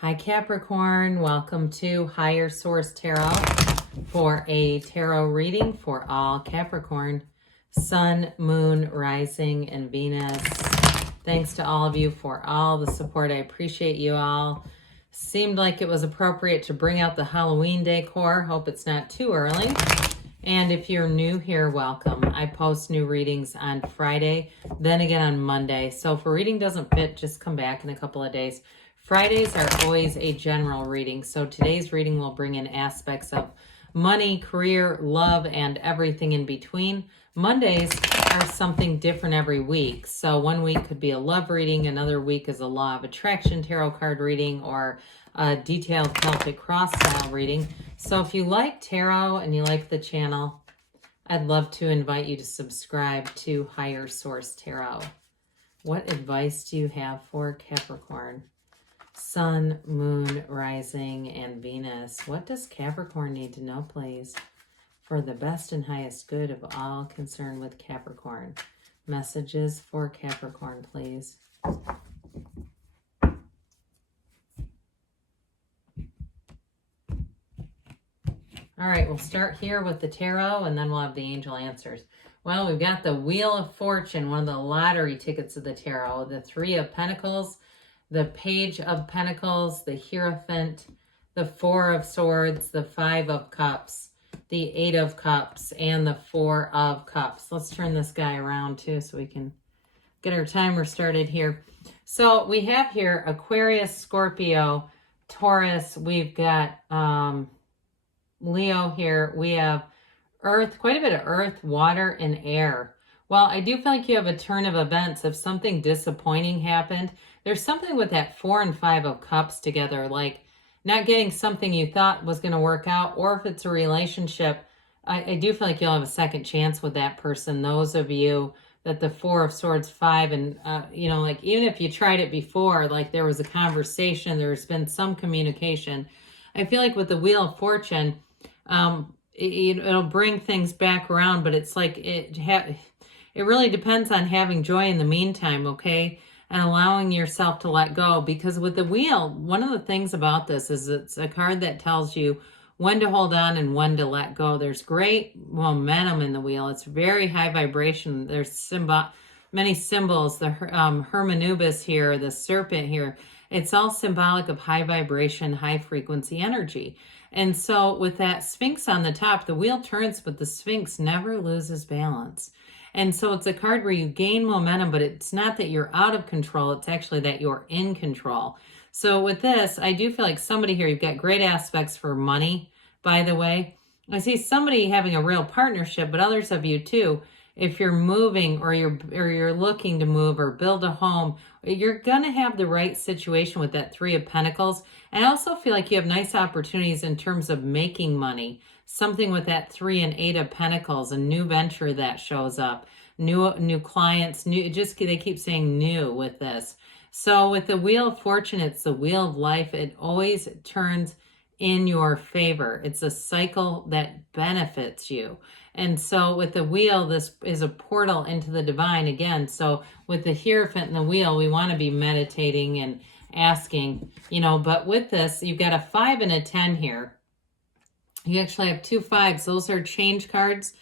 Hi Capricorn, welcome to Higher Source Tarot for a tarot reading for all Capricorn, Sun, Moon, Rising, and Venus. Thanks to all of you for all the support. I appreciate you all. Seemed like it was appropriate to bring out the Halloween decor. Hope it's not too early. And if you're new here, welcome. I post new readings on Friday, then again on Monday. So if a reading doesn't fit, just come back in a couple of days. Fridays are always a general reading, so today's reading will bring in aspects of money, career, love, and everything in between. Mondays are something different every week. So one week could be a love reading, another week is a law of attraction tarot card reading, or a detailed Celtic cross style reading. So if you like tarot and you like the channel, I'd love to invite you to subscribe to Higher Source Tarot. What advice do you have for Capricorn? Sun, Moon, Rising, and Venus. What does Capricorn need to know, please, for the best and highest good of all concerned with Capricorn? Messages for Capricorn, please. All right, we'll start here with the tarot, and then we'll have the angel answers. Well, we've got the Wheel of Fortune, one of the lottery tickets of the tarot, the Three of Pentacles, the Page of Pentacles, the Hierophant, the Four of Swords, the Five of Cups, the Eight of Cups, and the Four of Cups. Let's turn this guy around too so we can get our timer started here. So we have here Aquarius, Scorpio, Taurus. We've got Leo here. We have Earth, quite a bit of Earth, Water, and Air. Well, I do feel like you have a turn of events. If something disappointing happened, there's something with that 4 and 5 of Cups together, like not getting something you thought was going to work out, or if it's a relationship, I do feel like you'll have a second chance with that person. Those of you that the 4 of Swords, 5, and, like even if you tried it before, like there was a conversation, there's been some communication. I feel like with the Wheel of Fortune, it'll bring things back around, but it's like it really depends on having joy in the meantime, okay? And allowing yourself to let go. Because with the wheel, one of the things about this is it's a card that tells you when to hold on and when to let go. There's great momentum in the wheel. It's very high vibration. There's many symbols. The Hermanubis here, the serpent here. It's all symbolic of high vibration, high frequency energy. And so with that Sphinx on the top, the wheel turns, but the Sphinx never loses balance. And so it's a card where you gain momentum, but it's not that you're out of control. It's actually that you're in control. So with this, I do feel like somebody here, you've got great aspects for money, by the way. I see somebody having a real partnership, but others of you too. If you're moving or you're looking to move or build a home, you're going to have the right situation with that 3 of Pentacles. And I also feel like you have nice opportunities in terms of making money. Something with that 3 and 8 of Pentacles, a new venture that shows up, new clients, they keep saying new with this. So with the Wheel of Fortune, it's the wheel of life. It always turns in your favor. It's a cycle that benefits you. And so with the wheel, this is a portal into the divine again. So with the Hierophant and the wheel, we want to be meditating and asking, but with this, you've got a 5 and a 10 here. You actually have 2 5s. Those are change cards.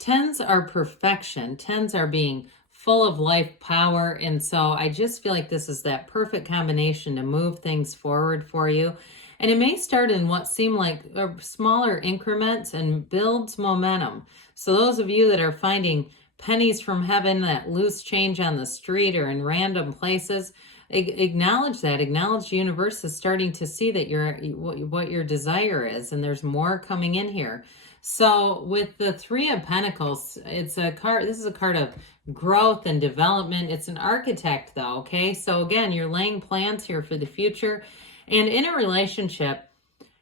10s are perfection. 10s are being full of life power. And so I just feel like this is that perfect combination to move things forward for you. And it may start in what seem like smaller increments and builds momentum. So those of you that are finding pennies from heaven, that loose change on the street or in random places, acknowledge that. Acknowledge the universe is starting to see that what your desire is, and there's more coming in here. So with the 3 of Pentacles, it's a card. This is a card of growth and development. It's an architect, though. Okay, so again, you're laying plans here for the future. And in a relationship,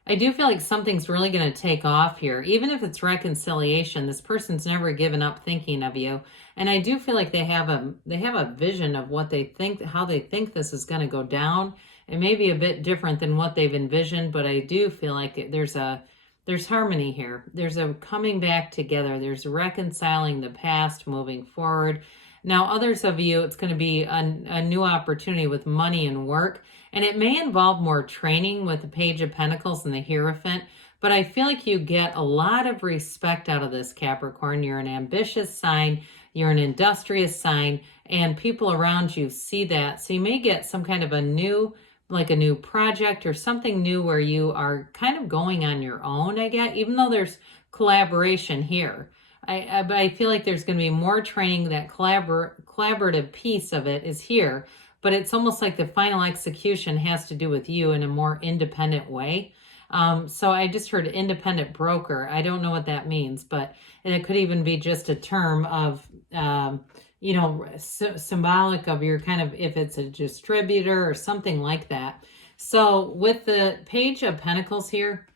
I do feel like something's really going to take off here. Even if it's reconciliation, this person's never given up thinking of you. And I do feel like they have a vision of what they think, how they think this is going to go down. It may be a bit different than what they've envisioned, but I do feel like there's harmony here. There's a coming back together. There's reconciling the past, moving forward. Now, others of you, it's going to be a new opportunity with money and work. And it may involve more training with the Page of Pentacles and the Hierophant, but I feel like you get a lot of respect out of this, Capricorn. You're an ambitious sign, you're an industrious sign, and people around you see that. So you may get some kind of a new project or something new where you are kind of going on your own, I get, even though there's collaboration here. But I feel like there's going to be more training. That collaborative piece of it is here, but it's almost like the final execution has to do with you in a more independent way. So I just heard independent broker. I don't know what that means, but and it could even be just a term of, symbolic of your kind of, if it's a distributor or something like that. So with the Page of Pentacles here,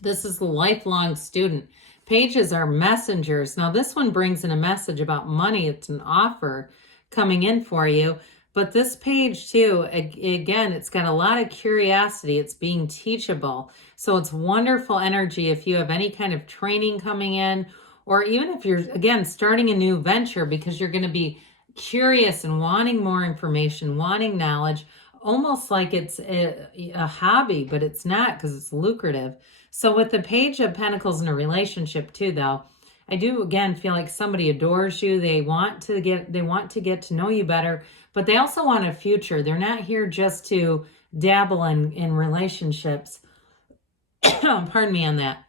this is the lifelong student. Pages are messengers. Now this one brings in a message about money. It's an offer coming in for you. But this page too, again, it's got a lot of curiosity. It's being teachable. So it's wonderful energy if you have any kind of training coming in, or even if you're, again, starting a new venture, because you're going to be curious and wanting more information, wanting knowledge, almost like it's a hobby, but it's not, because it's lucrative. So with the Page of Pentacles in a relationship too, though, I do again feel like somebody adores you. They want to get to know you better, but they also want a future. They're not here just to dabble in relationships. Pardon me on that.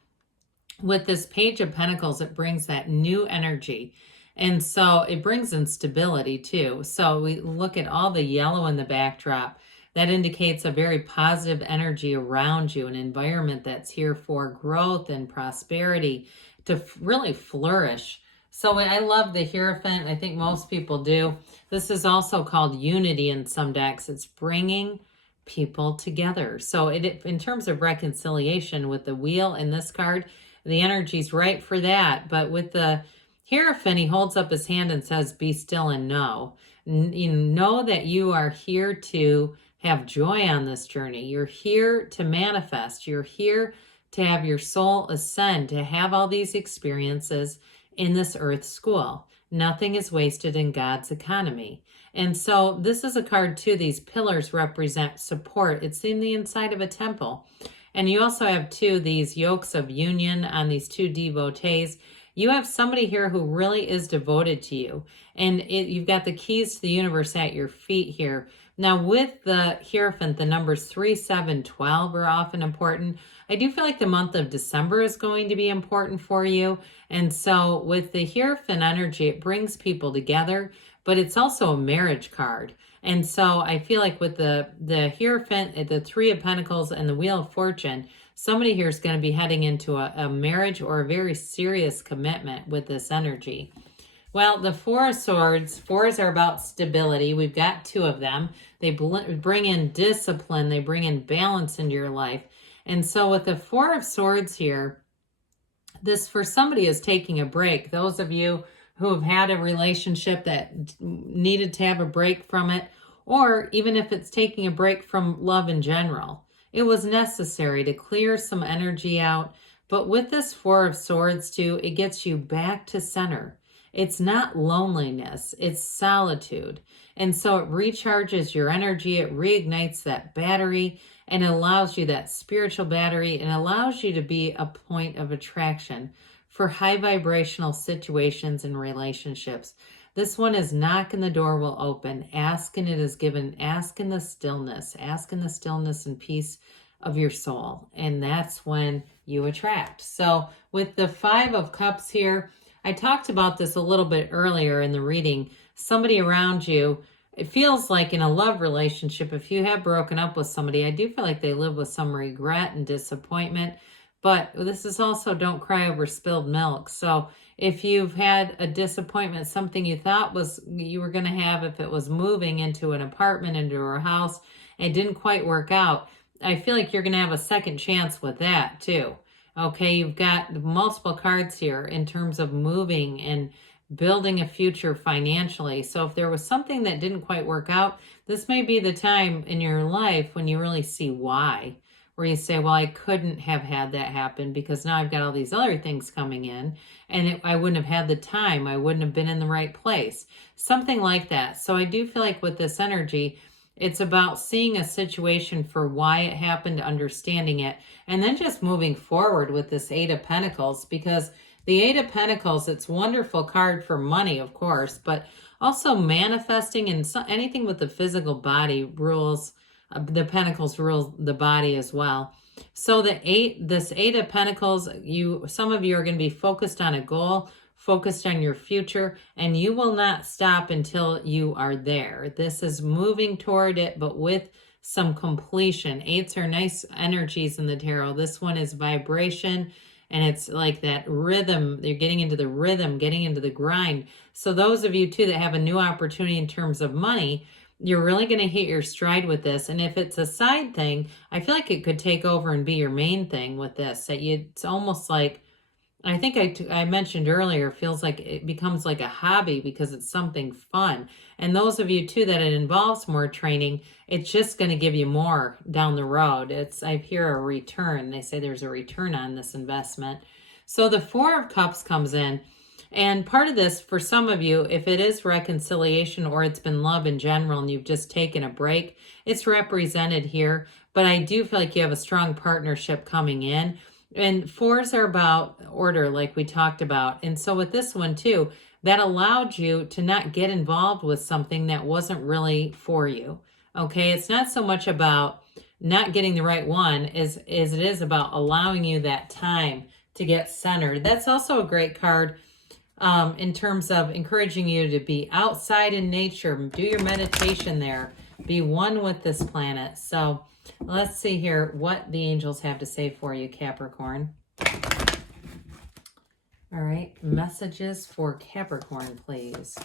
With this Page of Pentacles, it brings that new energy. And so it brings in stability too. So we look at all the yellow in the backdrop. That indicates a very positive energy around you, an environment that's here for growth and prosperity, to really flourish. So I love the Hierophant. I think most people do. This is also called unity in some decks. It's bringing people together. So in terms of reconciliation with the Wheel in this card, the energy's right for that. But with the Hierophant, he holds up his hand and says, be still and know. Know that you are here to have joy on this journey. You're here to manifest. You're here to have your soul ascend, to have all these experiences in this earth school. Nothing is wasted in God's economy. And so this is a card too. These pillars represent support. It's in the inside of a temple. And you also have too these yokes of union on these two devotees. You have somebody here who really is devoted to you. And you've got the keys to the universe at your feet here. Now with the Hierophant, the numbers 3, 7, 12 are often important. I do feel like the month of December is going to be important for you. And so with the Hierophant energy, it brings people together, but it's also a marriage card. And so I feel like with the Hierophant, the 3 of Pentacles, and the Wheel of Fortune, somebody here is going to be heading into a marriage or a very serious commitment with this energy. Well, the 4 of Swords, 4s are about stability. We've got 2 of them. They bring in discipline. They bring in balance into your life. And so with the 4 of Swords here, this for somebody is taking a break. Those of you who have had a relationship that needed to have a break from it, or even if it's taking a break from love in general, it was necessary to clear some energy out. But with this 4 of Swords too, it gets you back to center. It's not loneliness, it's solitude. And so it recharges your energy, it reignites that battery, and it allows you that spiritual battery, and allows you to be a point of attraction for high vibrational situations and relationships. This one is knock and the door will open. Ask and it is given. Ask in the stillness. Ask in the stillness and peace of your soul. And that's when you attract. So with the 5 of Cups here, I talked about this a little bit earlier in the reading. Somebody around you, it feels like in a love relationship, if you have broken up with somebody, I do feel like they live with some regret and disappointment. But this is also don't cry over spilled milk. So if you've had a disappointment, something you thought you were going to have if it was moving into an apartment, into a house, and it didn't quite work out, I feel like you're going to have a second chance with that too. Okay, you've got multiple cards here in terms of moving and building a future financially. So if there was something that didn't quite work out, this may be the time in your life when you really see why. Where you say, well, I couldn't have had that happen because now I've got all these other things coming in, and I wouldn't have had the time. I wouldn't have been in the right place. Something like that. So I do feel like with this energy, It's about seeing a situation for why it happened, understanding it, and then just moving forward with this Eight of Pentacles, because the Eight of Pentacles, it's a wonderful card for money, of course, but also manifesting, and anything with the physical body rules, the Pentacles rules the body as well. So this Eight of Pentacles, some of you are going to be focused on a goal, focused on your future, and you will not stop until you are there. This is moving toward it, but with some completion. Eights are nice energies in the tarot. This one is vibration, and it's like that rhythm. They're getting into the rhythm, getting into the grind. So those of you too that have a new opportunity in terms of money, you're really going to hit your stride with this. And if it's a side thing, I feel like it could take over and be your main thing with this. It's almost like, I think I mentioned earlier, feels like it becomes like a hobby because it's something fun. And those of you too that it involves more training, it's just going to give you more down the road. I hear a return. They say there's a return on this investment. So the Four of Cups comes in. And part of this, for some of you, if it is reconciliation or it's been love in general and you've just taken a break, it's represented here. But I do feel like you have a strong partnership coming in. And fours are about order, like we talked about. And so with this one too, that allowed you to not get involved with something that wasn't really for you. Okay, it's not so much about not getting the right one as it is about allowing you that time to get centered. That's also a great card in terms of encouraging you to be outside in nature, do your meditation there, be one with this planet. So let's see here what the angels have to say for you, Capricorn. All right, messages for Capricorn, please.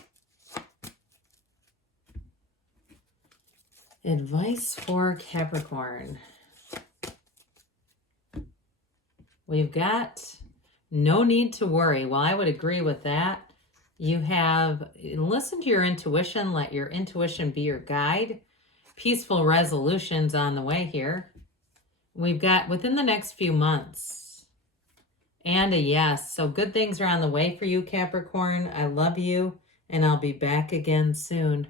Advice for Capricorn. We've got no need to worry. Well, I would agree with that. You have listen to your intuition. Let your intuition be your guide. Peaceful resolutions on the way here. We've got within the next few months and a yes. So good things are on the way for you, Capricorn. I love you, and I'll be back again soon.